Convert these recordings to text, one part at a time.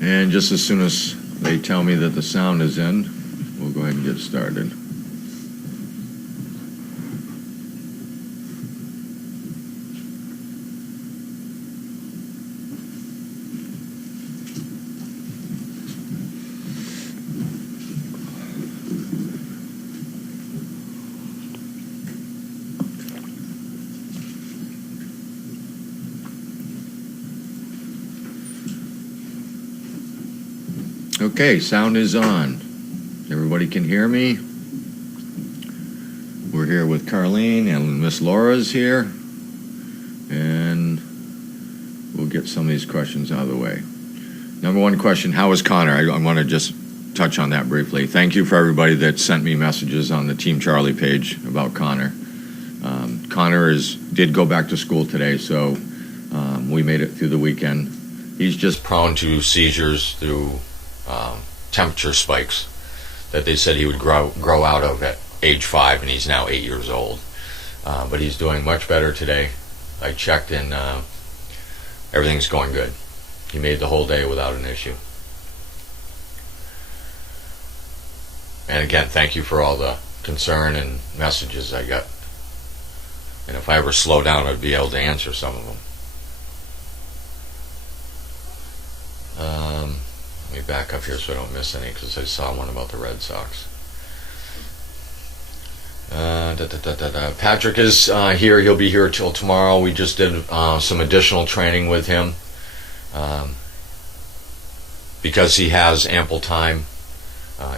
And just as soon as they tell me that the sound is in, we'll go ahead and get started. Okay, sound is on. Everybody can hear me. We're here with Carlene and Miss Laura's here. And we'll get some of these questions out of the way. Number one question, how is Connor? I want to just touch on that briefly. Thank you for everybody that sent me messages on the Team Charlie page about Connor. Connor did go back to school today, so we made it through the weekend. He's just prone to seizures through temperature spikes that they said he would grow out of at age 5, and he's now 8 years old. But he's doing much better today. I checked, and everything's going good. He made the whole day without an issue. And again, thank you for all the concern and messages I got. And if I ever slow down, I'd be able to answer some of them. Let me back up here so I don't miss any, because I saw one about the Red Sox. Patrick is here. He'll be here till tomorrow. We just did some additional training with him because he has ample time.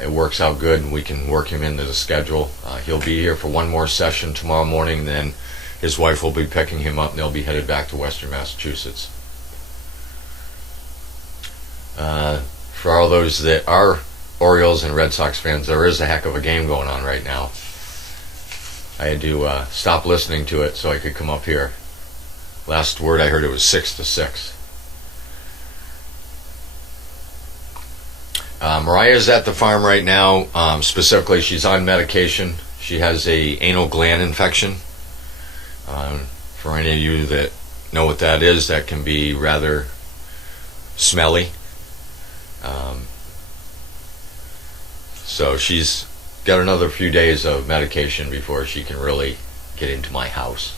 It works out good, and we can work him into the schedule. He'll be here for one more session tomorrow morning. Then his wife will be picking him up, and they'll be headed back to Western Massachusetts. For all those that are Orioles and Red Sox fans, there is a heck of a game going on right now. I had to stop listening to it so I could come up here. Last word I heard, it was 6-6. Mariah's at the farm right now. Specifically, she's on medication. She has a anal gland infection. For any of you that know what that is, that can be rather smelly. So she's got another few days of medication before she can really get into my house.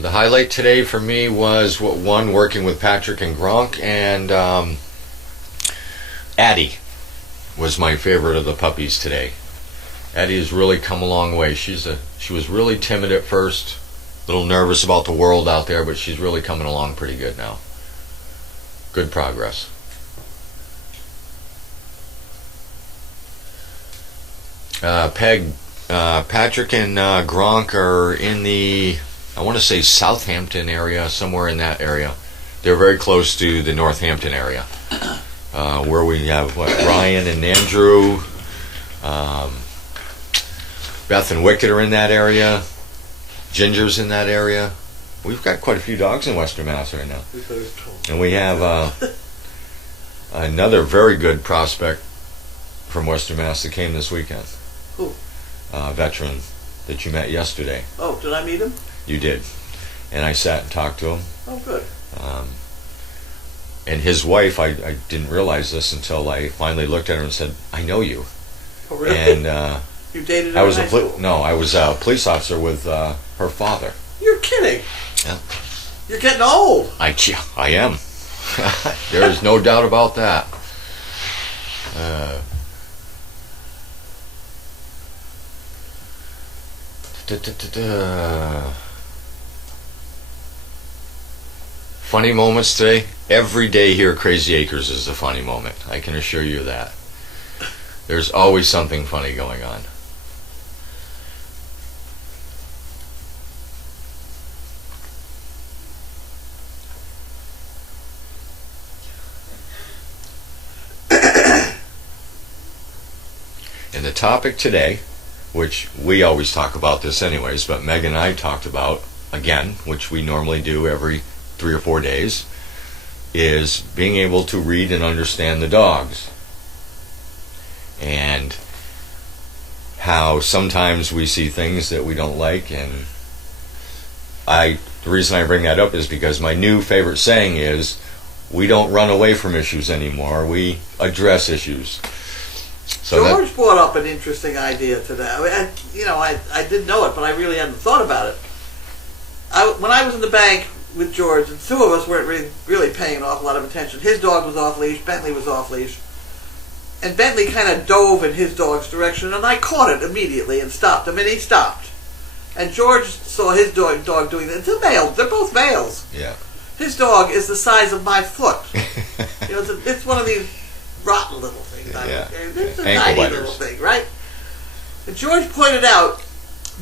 The highlight today for me was working with Patrick and Gronk, and Addie was my favorite of the puppies today. Addie has really come a long way. She was really timid at first, a little nervous about the world out there, but she's really coming along pretty good now. Good progress. Patrick and Gronk are in the, I want to say, Southampton area, somewhere in that area. They're very close to the Northampton area, where we have Ryan and Andrew. Beth and Wicked are in that area. Ginger's in that area. We've got quite a few dogs in Western Mass right now. And we have another very good prospect from Western Mass that came this weekend. Who? Veteran that you met yesterday. Oh, did I meet him? You did. And I sat and talked to him. Oh, good. And his wife, I didn't realize this until I finally looked at her and said, I know you. Oh, really? And you dated her I was in high school? No, I was a police officer with her father. You're kidding. Yeah. You're getting old. I am. There is no doubt about that. Funny moments today. Every day here at Crazy Acres is a funny moment. I can assure you that. There's always something funny going on. And the topic today, which we always talk about this anyways, but Meg and I talked about again, which we normally do every 3 or 4 days, is being able to read and understand the dogs. and how sometimes we see things that we don't like. And the reason I bring that up is because my new favorite saying is, we don't run away from issues anymore, we address issues. So George brought up an interesting idea today. I didn't know it, but I really hadn't thought about it. When I was in the bank with George, and two of us weren't really paying an awful lot of attention. His dog was off leash, Bentley was off leash, and Bentley kind of dove in his dog's direction, and I caught it immediately and stopped him, and he stopped. And George saw his dog doing that. They're males. They're both males. Yeah. His dog is the size of my foot. It's one of these rotten little things. Yeah. It's a Ankle tiny biters. little thing, right? And George pointed out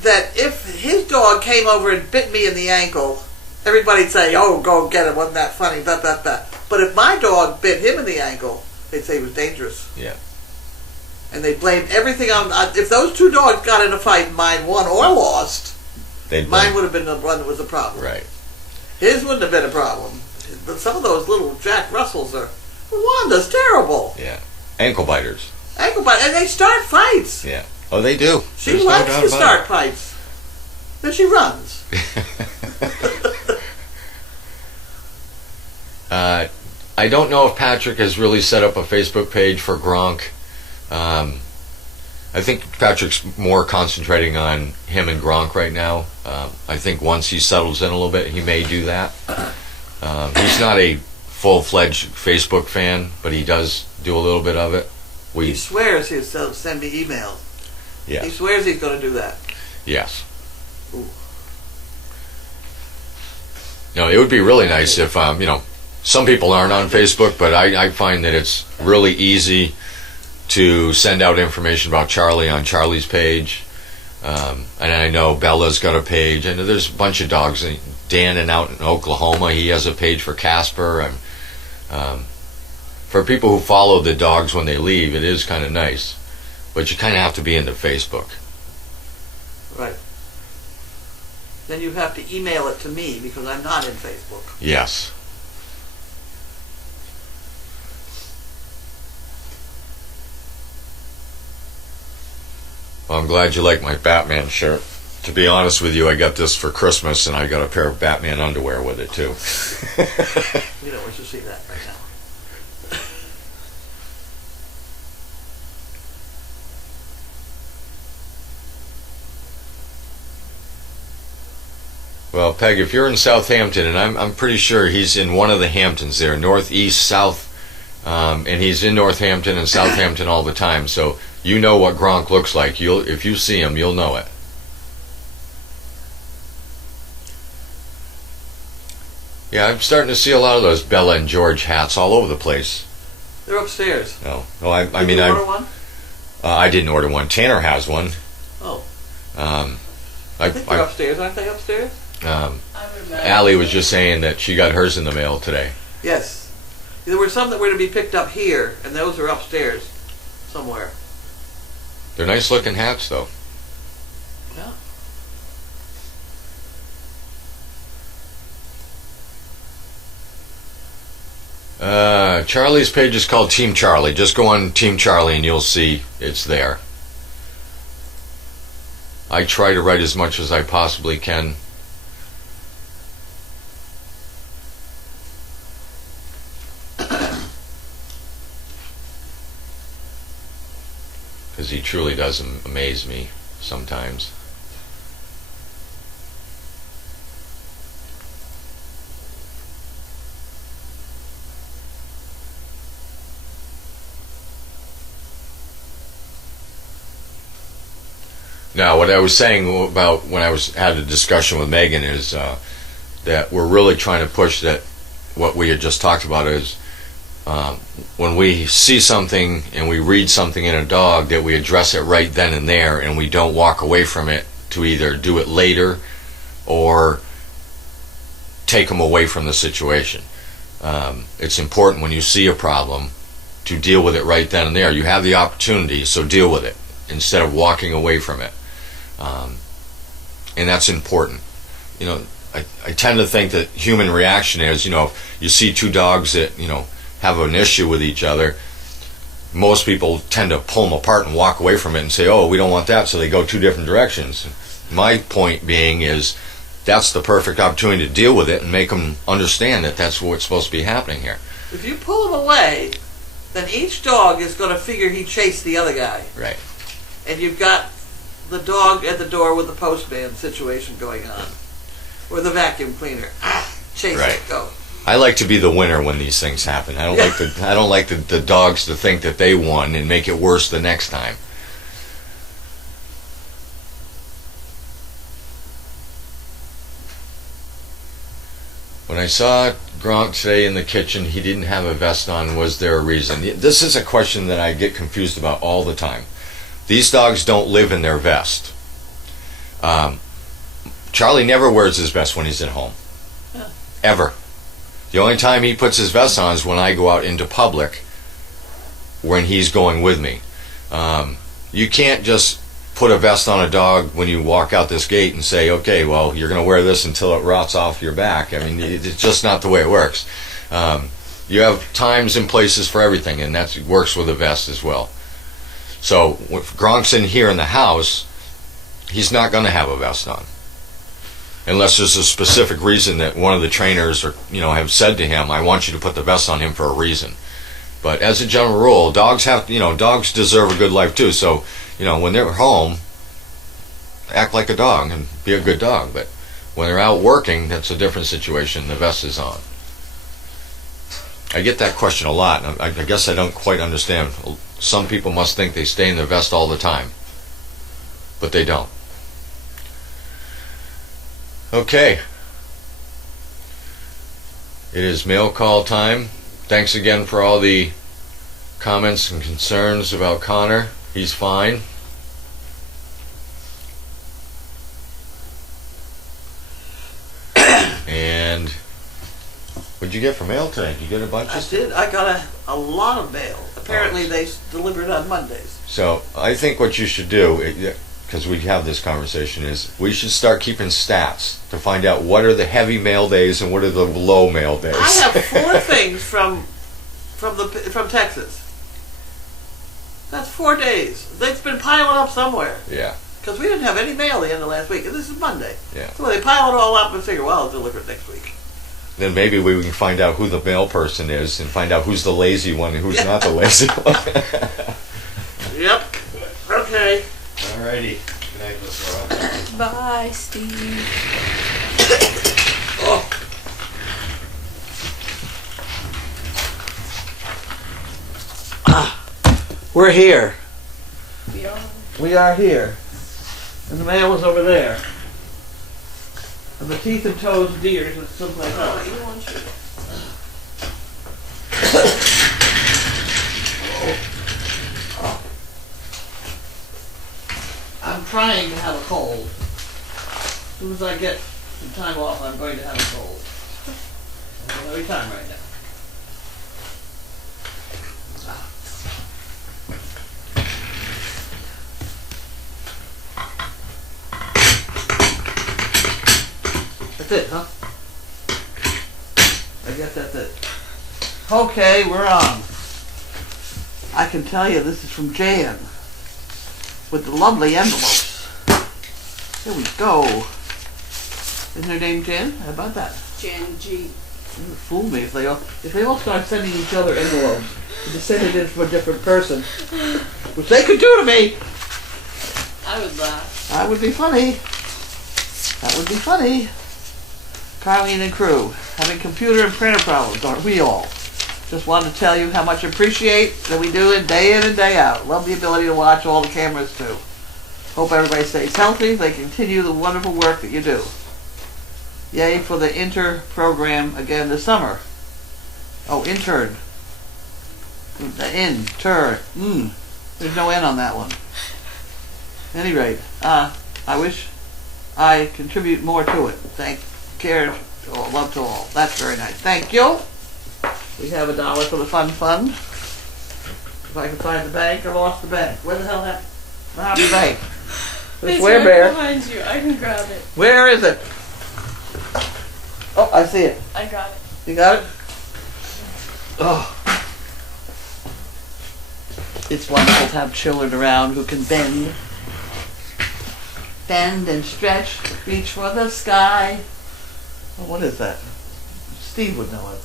that if his dog came over and bit me in the ankle, everybody'd say, "Oh, go get him, wasn't that funny, blah, blah, blah." But if my dog bit him in the ankle, they'd say he was dangerous. Yeah. And they blamed everything on... if those two dogs got in a fight and mine won or lost, mine would have been the one that was the problem. Right. His wouldn't have been a problem. But some of those little Jack Russells are... Wanda's terrible. Yeah. Ankle biters. Ankle bite. And they start fights. Yeah. Oh, they do. She likes to start fights. Then she runs. I don't know if Patrick has really set up a Facebook page for Gronk. I think Patrick's more concentrating on him and Gronk right now. I think once he settles in a little bit, he may do that. He's not a full-fledged Facebook fan, but he does do a little bit of it. He swears he'll send me emails. Yeah. He swears he's going to do that. Yes. Ooh. It would be really nice if, some people aren't on Facebook, but I find that it's really easy to send out information about Charlie on Charlie's page. And I know Bella's got a page, and there's a bunch of dogs. Dan out in Oklahoma, he has a page for Casper. For people who follow the dogs when they leave, it is kind of nice. But you kind of have to be into Facebook. Right. Then you have to email it to me because I'm not in Facebook. Yes. Well, I'm glad you like my Batman shirt. To be honest with you, I got this for Christmas, and I got a pair of Batman underwear with it, too. You don't want to see that right now. Well, Peg, if you're in Southampton, and I'm pretty sure he's in one of the Hamptons there, northeast, south, and he's in Northampton and Southampton all the time, so you know what Gronk looks like. If you see him, you'll know it. Yeah, I'm starting to see a lot of those Bella and George hats all over the place. They're upstairs. No, Did you order one? I didn't order one. Tanner has one. Oh. I think they're upstairs. Aren't they upstairs? Allie was just saying that she got hers in the mail today. Yes. There were some that were to be picked up here, and those are upstairs somewhere. They're nice looking hats, though. Yeah. Charlie's page is called Team Charlie. Just go on Team Charlie and you'll see it's there. I try to write as much as I possibly can. Because he truly does amaze me sometimes. Now, what I was saying about when I had a discussion with Megan is that we're really trying to push that what we had just talked about is when we see something and we read something in a dog, that we address it right then and there, and we don't walk away from it to either do it later or take them away from the situation. It's important when you see a problem to deal with it right then and there. You have the opportunity, so deal with it instead of walking away from it. And that's important. I tend to think that human reaction is, if you see two dogs that, have an issue with each other, most people tend to pull them apart and walk away from it and say, oh, we don't want that, so they go two different directions. My point being is that's the perfect opportunity to deal with it and make them understand that that's what's supposed to be happening here. If you pull him away, then each dog is going to figure he chased the other guy. Right. And you've got the dog at the door with the postman situation going on. Or the vacuum cleaner. Chase Right. it, go. I like to be the winner when these things happen. I don't like the dogs to think that they won and make it worse the next time. When I saw Gronk today in the kitchen, he didn't have a vest on. Was there a reason? This is a question that I get confused about all the time. These dogs don't live in their vest. Charlie never wears his vest when he's at home. Yeah. Ever. The only time he puts his vest on is when I go out into public, when he's going with me. You can't just put a vest on a dog when you walk out this gate and say, okay, well, you're going to wear this until it rots off your back. I mean, it's just not the way it works. You have times and places for everything, and that works with a vest as well. So if Gronk's in here in the house, he's not going to have a vest on. Unless there's a specific reason that one of the trainers or have said to him, I want you to put the vest on him for a reason. But as a general rule, dogs deserve a good life too. So, when they're home, act like a dog and be a good dog. But when they're out working, that's a different situation. The vest is on. I get that question a lot. I guess I don't quite understand. Some people must think they stay in the vest all the time, but they don't. Okay. It is mail call time. Thanks again for all the comments and concerns about Connor. He's fine. And what'd you get for mail today? Did you get a bunch of stuff? I did. I got a lot of mail. Apparently they delivered on Mondays. So I think what you should do, because we have this conversation, is we should start keeping stats to find out what are the heavy mail days and what are the low mail days. I have 4 things from Texas. That's 4 days. It's been piling up somewhere. Yeah. Because we didn't have any mail the end of last week, and this is Monday. Yeah. So they pile it all up and figure, well, I'll deliver it next week. Then maybe we can find out who the mail person is and find out who's the lazy one and who's not the lazy one. Yep. Okay. Alrighty. Good night, Miss Laura. Bye, Steve. Oh. We're here. We are here. And the mail was over there. And the teeth and toes deers is someplace else. You want you? I'm trying to have a cold. As soon as I get some time off, I'm going to have a cold. Every time right now. That's it, huh? I guess that's it. Okay, we're on. I can tell you this is from Jan with the lovely envelopes. Here we go. Isn't her name Jan? How about that? Jan G. It would fool me if they all start sending each other envelopes and to send it in for a different person, which they could do to me. I would laugh. That would be funny. That would be funny. Carlene and crew, having computer and printer problems, aren't we all? Just wanted to tell you how much I appreciate that we do it day in and day out. Love the ability to watch all the cameras too. Hope everybody stays healthy. They continue the wonderful work that you do. Yay for the inter program again this summer. Oh, intern. The intern. There's no N on that one. At any rate, I wish I contribute more to it. Thank care to all, love to all. That's very nice. Thank you. We have $1 for the fun fund. If I can find the bank, I lost the bank. Where the hell happened the bank? It's Where, right Bear? behind you. I can grab it. Where is it? Oh, I see it. I got it. You got it? Oh. It's wonderful to have children around who can bend. Bend and stretch, reach for the sky. Oh, what is that? Steve would know it.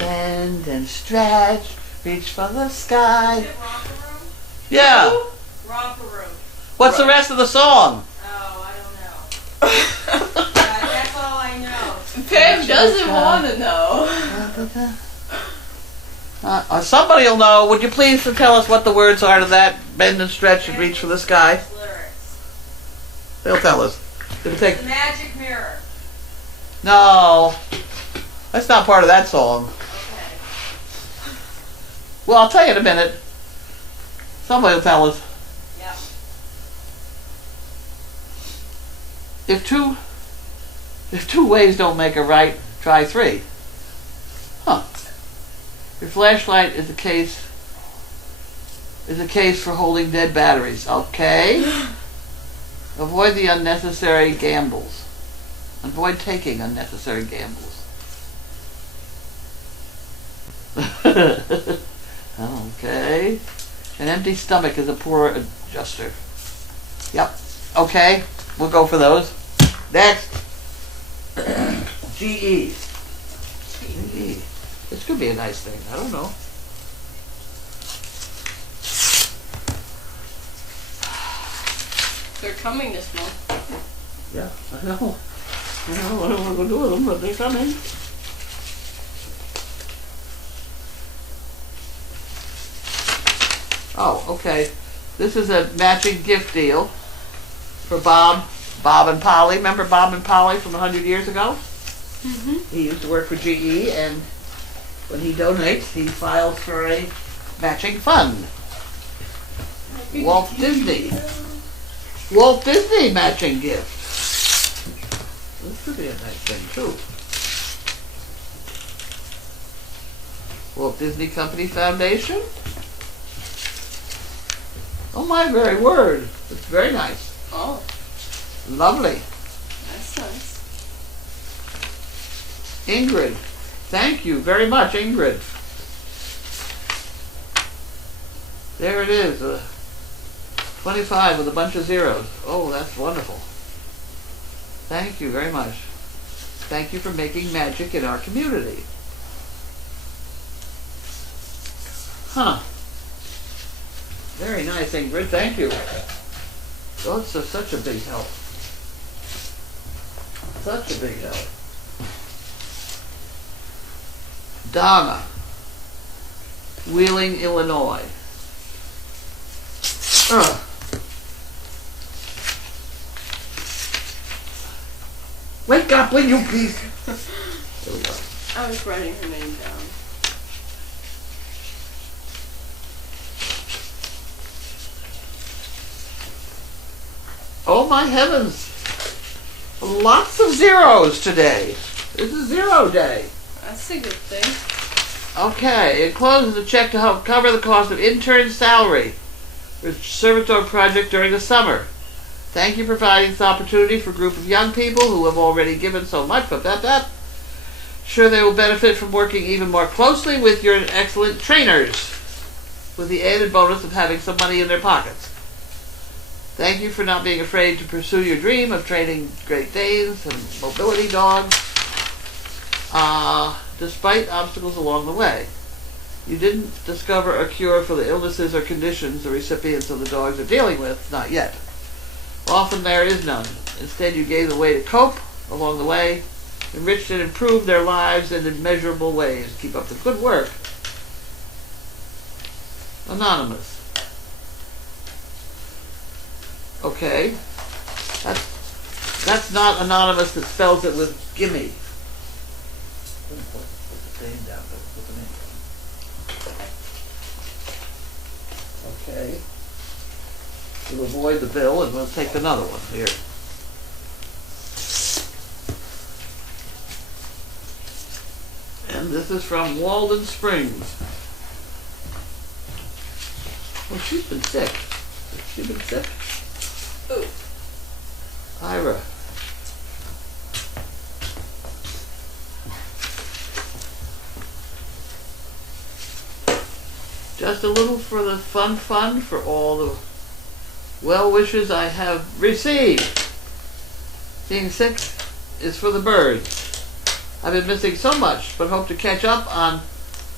Bend and stretch, reach for the sky. Is it Romper Room? Yeah. Romper Room. What's the rest of the song? Oh, I don't know. That's all I know. Pam doesn't want to know. Somebody will know. Would you please tell us what the words are to that? Bend and stretch and reach for the sky. Lyrics. They'll tell us. It'll take. The magic mirror. No, that's not part of that song. Okay. Well, I'll tell you in a minute. Somebody will tell us. Yep. If two ways don't make a right, try three. Huh. Your flashlight is a case for holding dead batteries. Okay. Avoid the unnecessary gambles. Avoid taking unnecessary gambles. Okay. An empty stomach is a poor adjuster. Yep. Okay. We'll go for those. Next. GE. GE. This could be a nice thing. I don't know. They're coming this month. Yeah, I know. I don't know what I'm going to do with them, but they're coming. Oh, okay. This is a matching gift deal for Bob and Polly. Remember Bob and Polly from 100 years ago? Mm-hmm. He used to work for GE, and when he donates, he files for a matching fund. Walt Disney matching gift. This could be a nice thing too. Walt Disney Company Foundation. Oh my very word. It's very nice. Oh, Lovely. that's nice. Ingrid. Thank you very much, Ingrid. There it is. 25 with a bunch of zeros. Oh, that's wonderful. Thank you very much. Thank you for making magic in our community. Huh. Very nice, Ingrid. Thank you. Oh, it's such a big help. Such a big help. Donna, Wheeling, Illinois. Wake up, will you please? There we go. I was writing her name down. Oh my heavens! Lots of zeros today. This is zero day. That's a good thing. Okay, enclosed is a check to help cover the cost of intern salary for service dog project during the summer. Thank you for providing this opportunity for a group of young people who have already given so much, but sure they will benefit from working even more closely with your excellent trainers, with the added bonus of having some money in their pockets. Thank you for not being afraid to pursue your dream of training Great Danes and mobility dogs, despite obstacles along the way. You didn't discover a cure for the illnesses or conditions the recipients of the dogs are dealing with, not yet. Often there is none. Instead, you gave the way to cope along the way, enriched and improved their lives in immeasurable ways. Keep up the good work. Anonymous. Okay. That's not anonymous that spells it with gimme. Put the name down. Put the name down. Okay. We'll avoid the bill and we'll take another one here. And this is from Walden Springs. Well, she's been sick. She's been sick. Ooh. Ira. Just a little for the fun for all the well wishes I have received. Being sick is for the birds. I've been missing so much, but hope to catch up on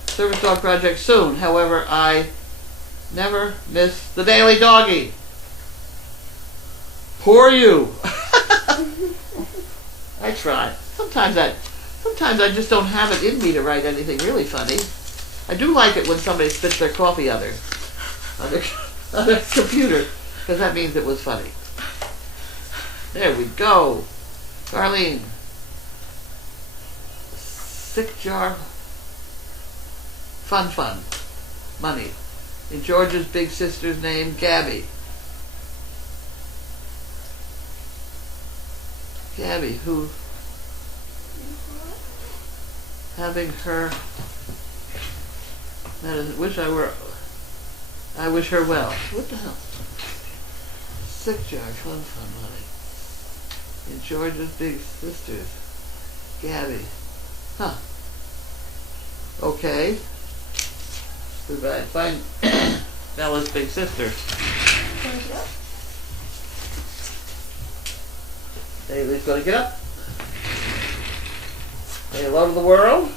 Service Dog Project soon. However, I never miss the daily doggy. Poor you. I try. Sometimes I just don't have it in me to write anything really funny. I do like it when somebody spits their coffee on their computer, because that means it was funny. There we go. Carlene. Sick jar. Fun. Money. In George's big sister's name, Gabby. Gabby, who having her I wish her well. What the hell? Sick jar, fun, honey. In George's big sisters. Gabby. Huh. Okay. Goodbye. Find Bella's big sister. Haley's gonna get up. Say hello to the world.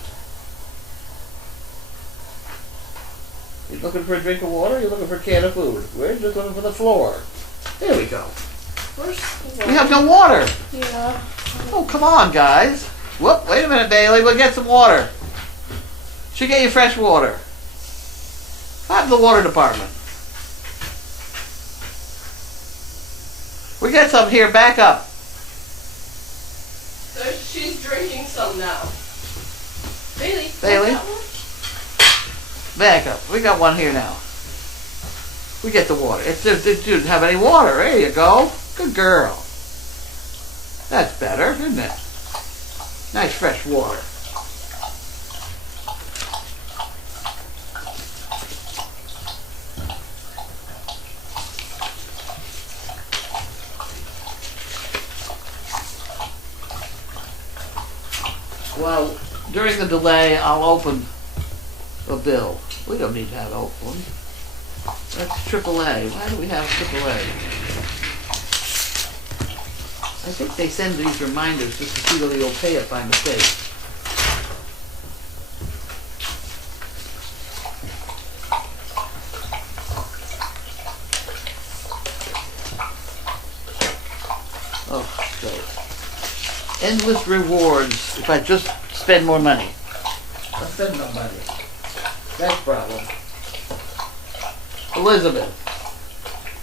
You looking for a drink of water or you looking for a can of food? We're just looking for the floor. There we go. We have no water. Yeah. Oh, come on, guys. Whoop, wait a minute, Bailey. We'll get some water. She'll get you fresh water. Have the water department. We get some here. Back up. She's drinking some now. Bailey. Bailey? want that one? Back up. We got one here now. We get the water. It didn't have any water. There you go. Good girl. That's better, isn't it? Nice fresh water. Well, during the delay, I'll open a bill. We don't need to have it open. That's AAA. Why do we have AAA? I think they send these reminders just to see whether you'll pay it by mistake. Oh, so endless rewards if I just spend more money. I spend no money. That's the problem. Elizabeth,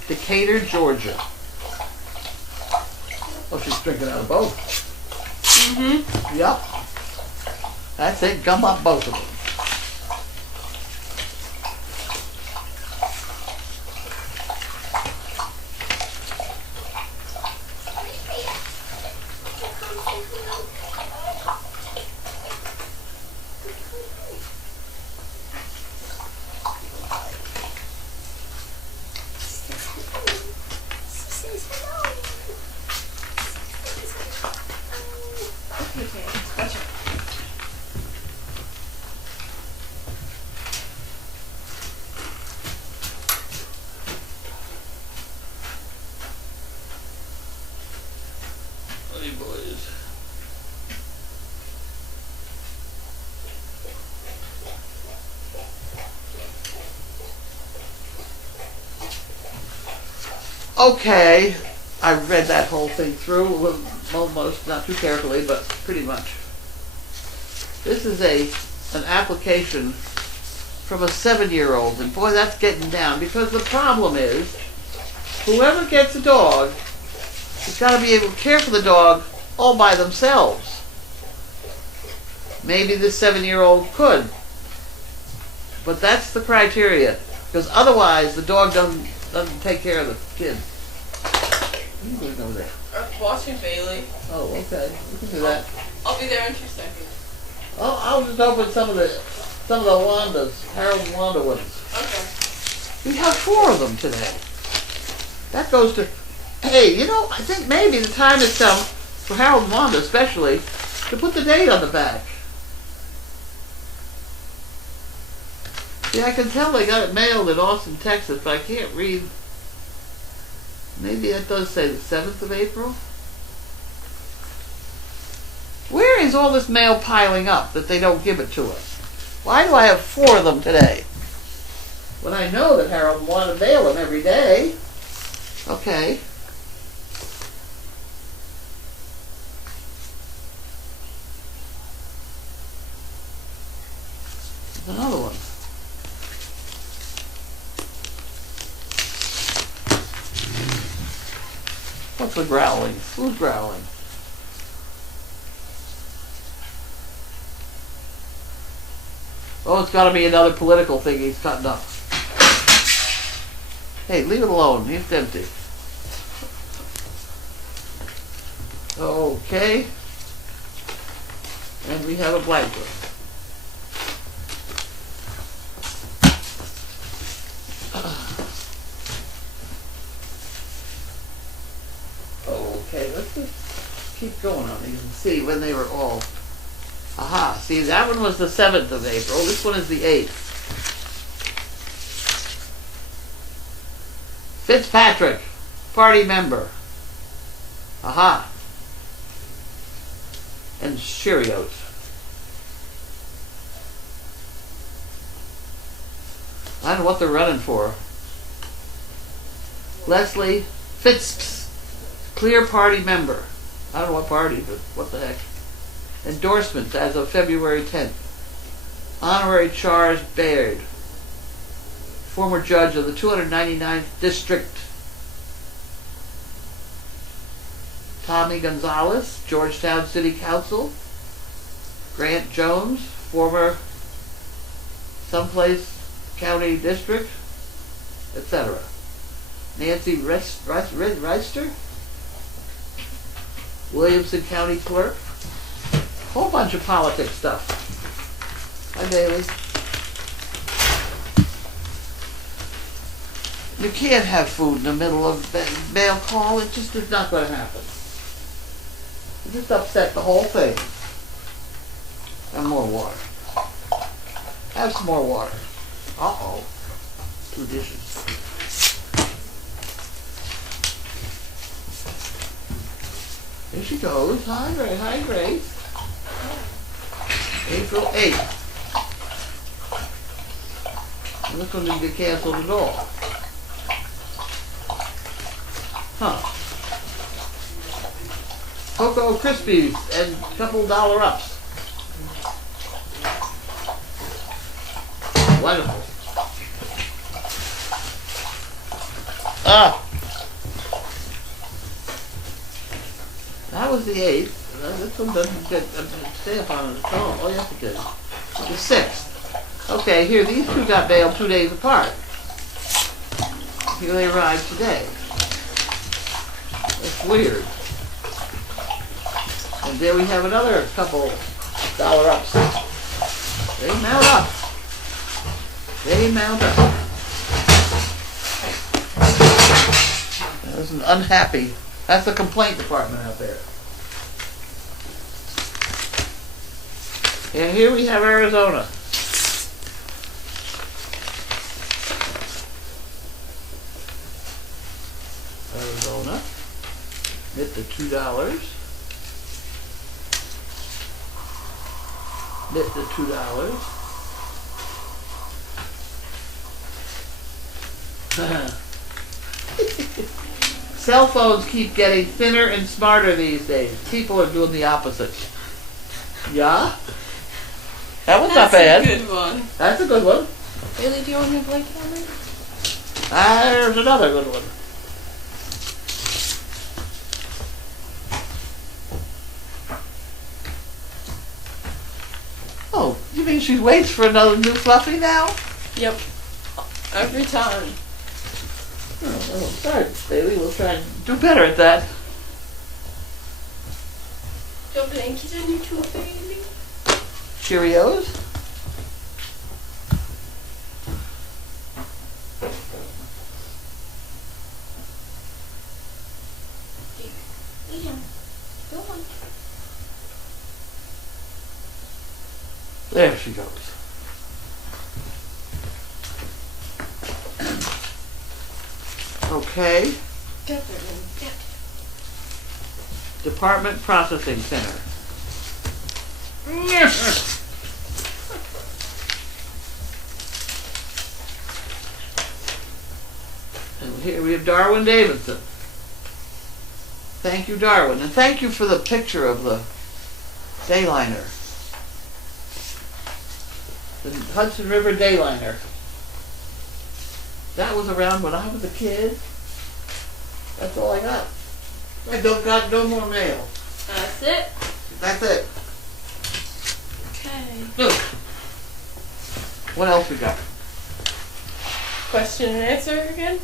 Decatur, Georgia. Oh, she's drinking out of both. Mm-hmm. Yep. That's it. Gum up both of them. Okay. Watch out. Hey, boys. Okay, I read that whole thing through, almost, not too carefully, but pretty much. This is an application from a 7-year-old, and boy, that's getting down, because the problem is, whoever gets a dog has got to be able to care for the dog all by themselves. Maybe this 7-year-old could, but that's the criteria, because otherwise the dog doesn't take care of the kid. What are you doing over there? Watching Bailey. Oh, okay. You can do that. I'll be there in 2 seconds. I'll just open some of the Wandas, Harold and Wanda ones. Okay. We have 4 of them today. That goes to, hey, you know, I think maybe the time has come, for Harold and Wanda especially, to put the date on the back. Yeah, I can tell they got it mailed in Austin, Texas, but I can't read. Maybe that does say the 7th of April. Where is all this mail piling up that they don't give it to us? Why do I have 4 of them today? When I know that Harold wanted to mail them every day. Okay. There's another one. What's the growling? Who's growling? Oh, it's got to be another political thing he's cutting up. Hey, leave it alone. It's empty. Okay. And we have a blank one. Okay, let's just keep going on these and see when they were all. Aha, see, that one was the 7th of April. This one is the 8th. Fitzpatrick, party member. Aha. And Cheerios. I don't know what they're running for. Leslie Fitz, clear party member. I don't know what party, but what the heck. Endorsements as of February 10th. Honorary Charles Baird, former judge of the 299th District. Tommy Gonzalez, Georgetown City Council. Grant Jones, former someplace county district, etc. Nancy Reister, Williamson County Clerk. Whole bunch of politics stuff. Hi, Bailey. You can't have food in the middle of mail call. It just is not going to happen. You just upset the whole thing. And more water. Have some more water. Uh-oh. 2 dishes. Here she goes. Hi, Grace. April 8th. And this one didn't get canceled at all. Huh. Cocoa Krispies and a couple dollar ups. Wonderful. That was the 8th. This one doesn't get a stamp on it at all. Oh, yes, it did. The 6th. Okay, here, these two got mailed 2 days apart. Here they arrived today. That's weird. And there we have another couple dollar ups. They mount up. They mount up. That was an unhappy. That's the complaint department out there. And here we have Arizona. Arizona. Knit the $2. Knit the $2. Cell phones keep getting thinner and smarter these days. People are doing the opposite. Yeah? That was not bad. That's a good one. That's a good one. Bailey, do you want me to blank camera? There's another good one. Oh, you mean she waits for another new fluffy now? Yep. Every time. Oh, sorry, baby. We'll try and do better at that. Your blanket on you too, baby. Cheerios. Yeah. Go on. There she goes. Okay. Get there, man. Get. Department Processing Center. And here we have Darwin Davidson. Thank you, Darwin. And thank you for the picture of the Dayliner. The Hudson River Dayliner. That was around when I was a kid. That's all I got. I don't got no more mail. That's it. That's it. Okay. Look. What else we got? Question and answer again?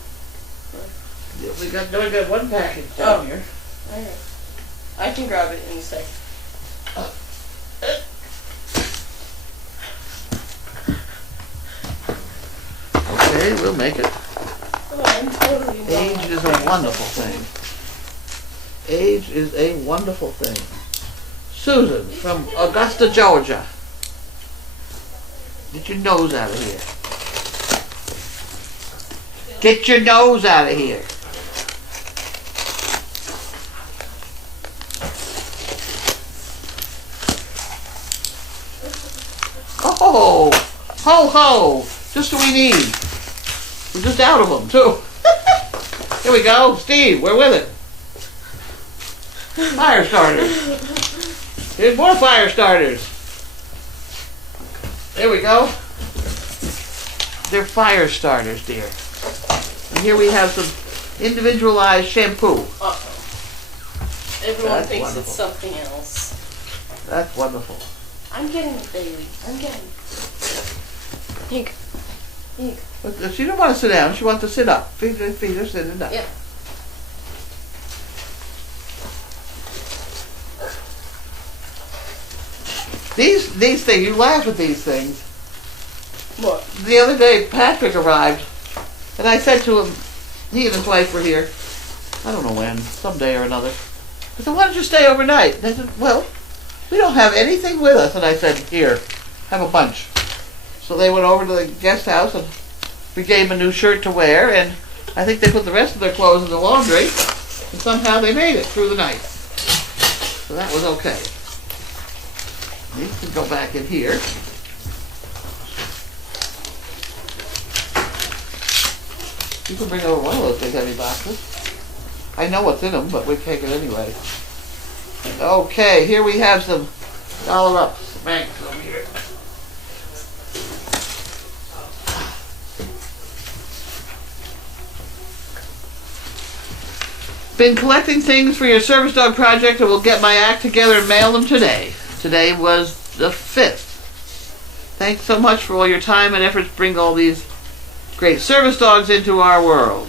We got one package down here. Alright. I can grab it in a sec. Okay, we'll make it. Oh, I'm totally not. Age is a wonderful thing. Age is a wonderful thing. Susan from Augusta, Georgia. Get your nose out of here. Get your nose out of here. Oh, ho ho! Just what we need. We're just out of them too. Here we go, Steve. We're with it. Fire starters. Here's more fire starters. There we go. They're fire starters, dear. And here we have some individualized shampoo. Uh-oh. Everyone That's thinks wonderful. it's something else. That's wonderful. I'm getting it, Bailey. I'm getting it. Here. Here. But she don't want to sit down. She wants to sit up. Feet are sitting up. Yeah. These things, you laugh at these things. What? The other day, Patrick arrived, and I said to him, he and his wife were here, I don't know when, someday or another. I said, why don't you stay overnight? And they said, well, we don't have anything with us. And I said, here, have a bunch. So they went over to the guest house, and we gave them a new shirt to wear, and I think they put the rest of their clothes in the laundry, and somehow they made it through the night. So that was okay. These can go back in here. You can bring over one of those big heavy boxes. I know what's in them, but we'll take it anyway. Okay, here we have some dollar ups. Banks over here. Been collecting things for your service dog project and will get my act together and mail them today. Today was the 5th. Thanks so much for all your time and efforts to bring all these great service dogs into our world.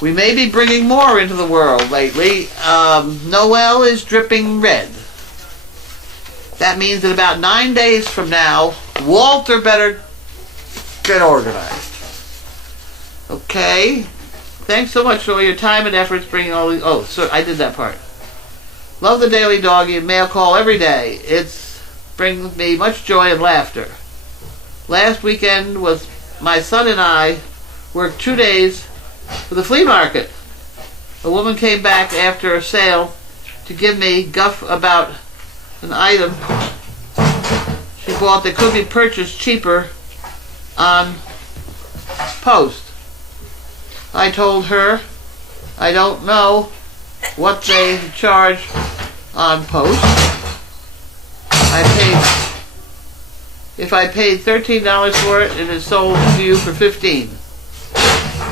We may be bringing more into the world lately. Noel is dripping red. That means that about 9 days from now, Walter better get organized. Okay? Thanks so much for all your time and efforts bringing all these... Oh, so I did that part. Love the Daily Doggy Mail Call every day. It brings me much joy and laughter. Last weekend was my son and I worked 2 days for the flea market. A woman came back after a sale to give me guff about an item she bought that could be purchased cheaper on post. I told her I don't know what they charge on post. If I paid $13 for it, it is sold to you for $15.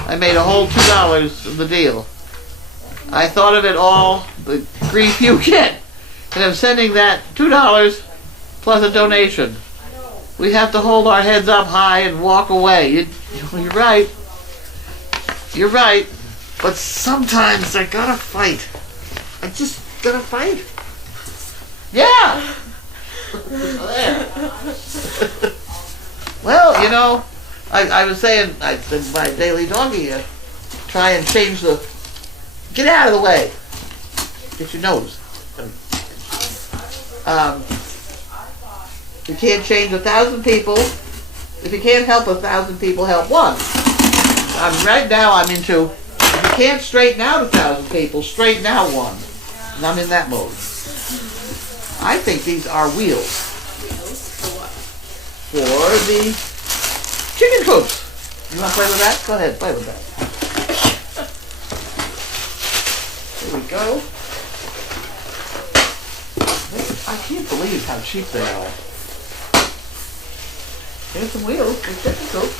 I made a whole $2 of the deal. I thought of it all, the grief you get, and I'm sending that $2 plus a donation. We have to hold our heads up high and walk away. You're right. You're right. But sometimes I gotta fight. I just gotta fight. Yeah! There. Well, you know, I was saying, I said my Daily Doggy, try and change the... Get out of the way. Get your nose. You can't change 1,000 people. If you can't help 1,000 people, help one. Right now I'm into, if you can't straighten out 1,000 people, straighten out one. And I'm in that mode. I think these are wheels for the chicken coops. You want to play with that? Go ahead, play with that. There we go. I can't believe how cheap they are. Here's some wheels for chicken coop.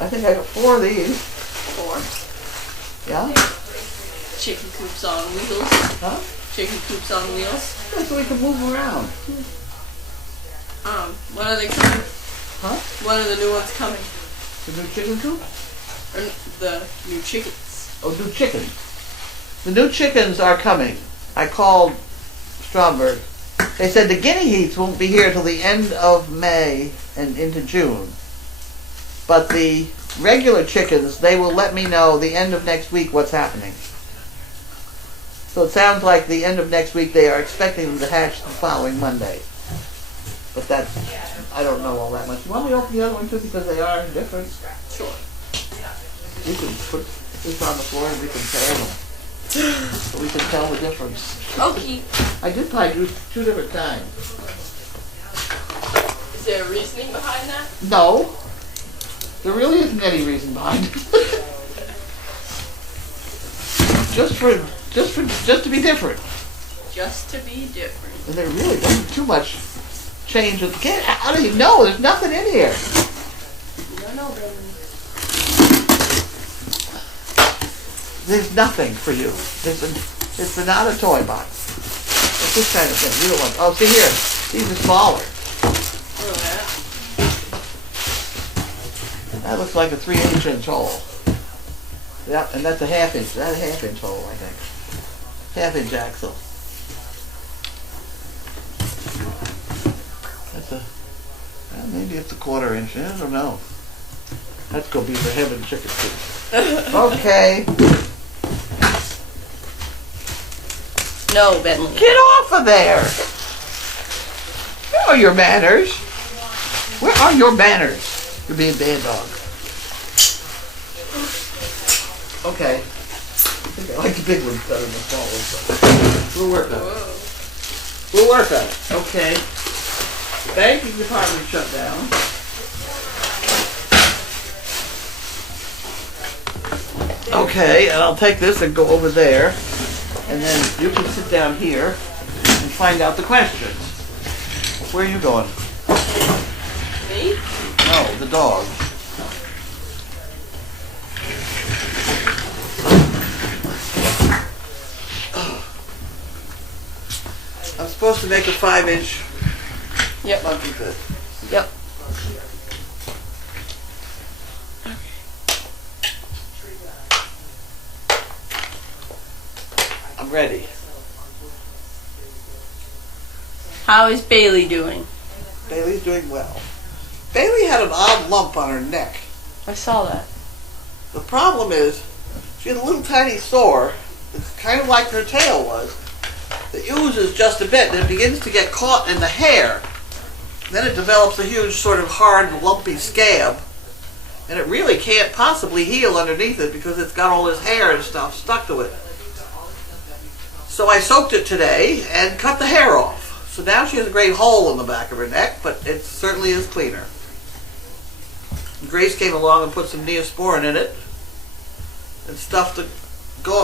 I think I got 4 of these. 4. Yeah? Chicken coops on wheels. Huh? Chicken coops on wheels. Yeah, so we can move around. When are they coming? Huh? When are the new ones coming? The new chicken coop? Or the new chickens? Oh, new chickens. The new chickens are coming. I called Stromberg. They said the guinea heats won't be here till the end of May and into June. But the regular chickens, they will let me know the end of next week what's happening. So it sounds like the end of next week they are expecting them to hatch the following Monday. But that's, I don't know all that much. You want me to open the other one too because they are different? Sure. You can put this on the floor and we can tear them. So we can tell the difference. Okay. I did probably do 2 different kinds. Is there a reasoning behind that? No. There really isn't any reason behind it. just to be different. Just to be different. And there really isn't too much change with the kid. How do you know? There's nothing in here. No, baby. There's nothing for you. It's not a toy box. It's this kind of thing. You don't want. Oh, see here. These are smaller. Oh, yeah. That looks like a 3/8 hole. Yep, and that's a 1/2 inch. That's a 1/2 inch hole, I think. 1/2 inch axle. That's a. Well, maybe it's a 1/4 inch. I don't know. That's gonna be for heaven chicken soup. Okay. No, Bentley. Get off of there! Where are your manners? Where are your manners? You're being bad dog. Okay. I think I like the big ones better than the small ones. But we'll work on it. We'll work on it. Okay. Banking department shut down. Okay, and I'll take this and go over there. And then you can sit down here and find out the questions. Where are you going? Me? No, the dog. I'm supposed to make a 5-inch Yep. monkey fit. Yep. I'm ready. How is Bailey doing? Bailey's doing well. Bailey had an odd lump on her neck. I saw that. The problem is, she had a little tiny sore. It's kind of like her tail was. It oozes just a bit, and it begins to get caught in the hair. Then it develops a huge sort of hard, lumpy scab. And it really can't possibly heal underneath it because it's got all this hair and stuff stuck to it. So I soaked it today and cut the hair off. So now she has a great hole in the back of her neck, but it certainly is cleaner. Grace came along and put some Neosporin in it and stuffed a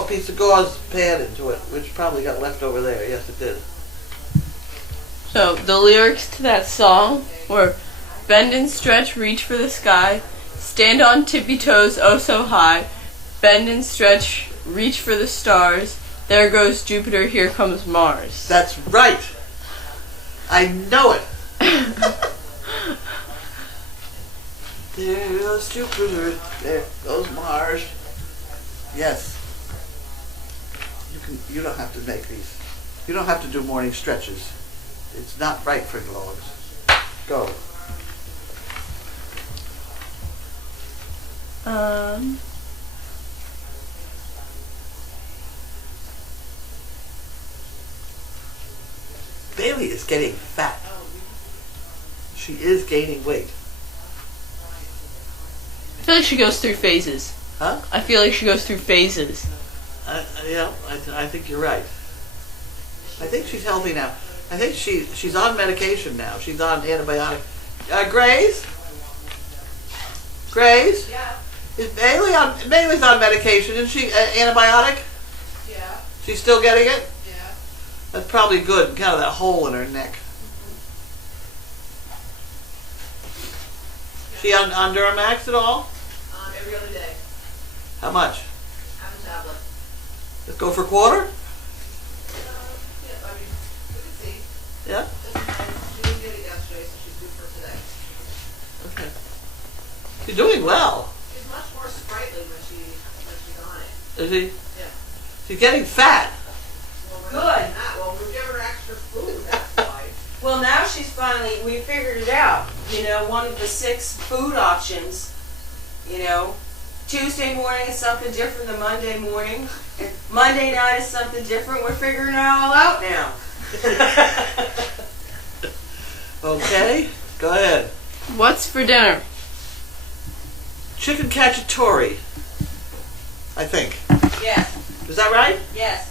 piece of gauze pad into it, which probably got left over there. Yes, it did. So, the lyrics to that song were bend and stretch, reach for the sky, stand on tippy toes, oh so high, bend and stretch, reach for the stars, there goes Jupiter, here comes Mars. That's right. I know it. There goes Jupiter, there goes Mars. Yes. You don't have to make these. You don't have to do morning stretches. It's not right for dogs. Go. Bailey is getting fat. she is gaining weight. I feel like she goes through phases. Huh? I feel like she goes through phases. I think you're right. I think she's healthy now. I think she's on medication now. She's on antibiotic. Grace? Grace? Yeah, Is Bailey's on medication? Isn't she antibiotic? yeah, She's still getting it? yeah. That's probably good. Kind of that hole in her neck. She on Duramax at all? Every other day. How much? Have a tablet. Let's go for a quarter? Yeah, I mean, we can see. Yeah? She didn't get it yesterday, so she's due for today. Okay. She's doing well. She's much more sprightly when she's on it. Is she? Yeah. She's getting fat. Well, we're Good. not doing that. Well, we're giving her extra food, that's why. Well, now she's finally, we figured it out. You know, one of the 6 food options, you know, Tuesday morning is something different than Monday morning. And Monday night is something different. We're figuring it all out now. Okay? Go ahead. What's for dinner? Chicken cacciatore. I think. Yes, Is that right? yes.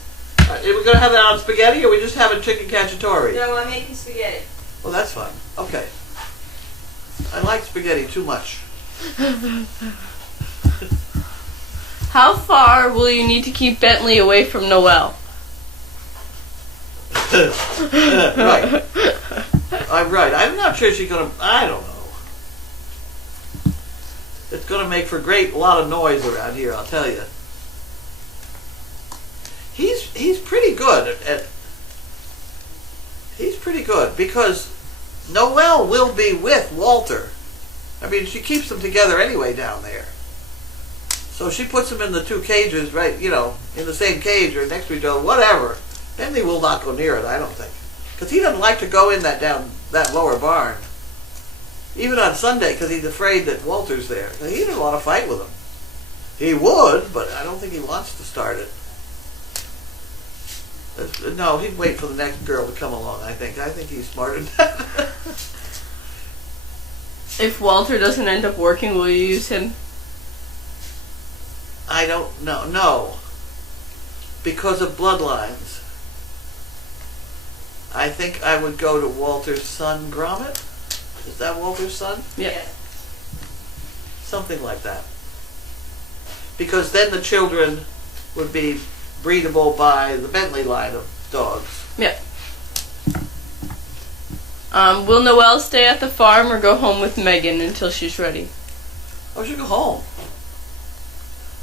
Are we going to have that on spaghetti or are we just having chicken cacciatore? No, I'm making spaghetti. Well, that's fun. Okay. I like spaghetti too much. How far will you need to keep Bentley away from Noel? Right. I'm right. I'm not sure she's going to... I don't know. It's going to make for a lot of noise around here, I'll tell you. He's pretty good he's pretty good because Noelle will be with Walter. I mean, she keeps them together anyway down there. So she puts them in the 2 cages, right, you know, in the same cage or next to each other, whatever. Bentley will not go near it, I don't think. Because he doesn't like to go in that lower barn. Even on Sunday, because he's afraid that Walter's there. He doesn't want to fight with him. He would, but I don't think he wants to start it. No, he'd wait for the next girl to come along, I think. I think he's smarter than that. If Walter doesn't end up working, will you use him? I don't know. No. Because of bloodlines. I think I would go to Walter's son, Gromit. Is that Walter's son? Yeah. Something like that. Because then the children would be breedable by the Bentley line of dogs. Yeah. Will Noelle stay at the farm or go home with Megan until she's ready? Oh, she'll go home.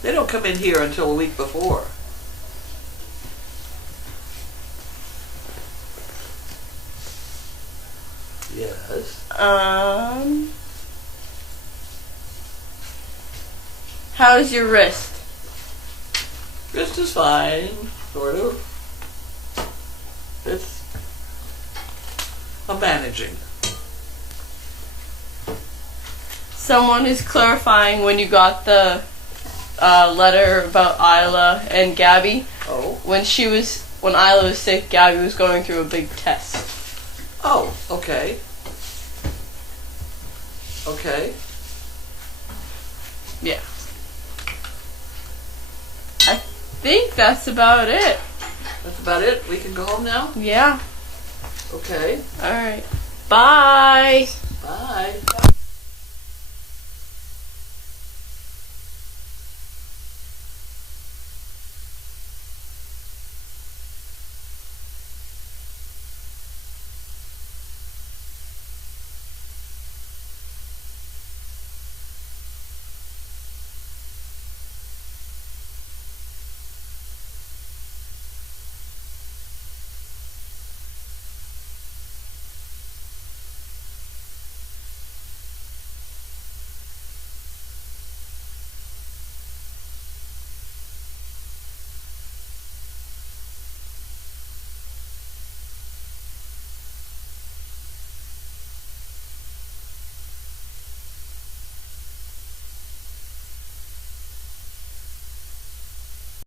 They don't come in here until a week before. Yes. How's your wrist? Wrist is fine, sort of. I'm managing. Someone is clarifying when you got the letter about Isla and Gabby. Oh. When Isla was sick, Gabby was going through a big test. Oh, okay. Okay. Yeah. I think that's about it. That's about it? We can go home now? Yeah. Okay. Alright. Bye. Bye.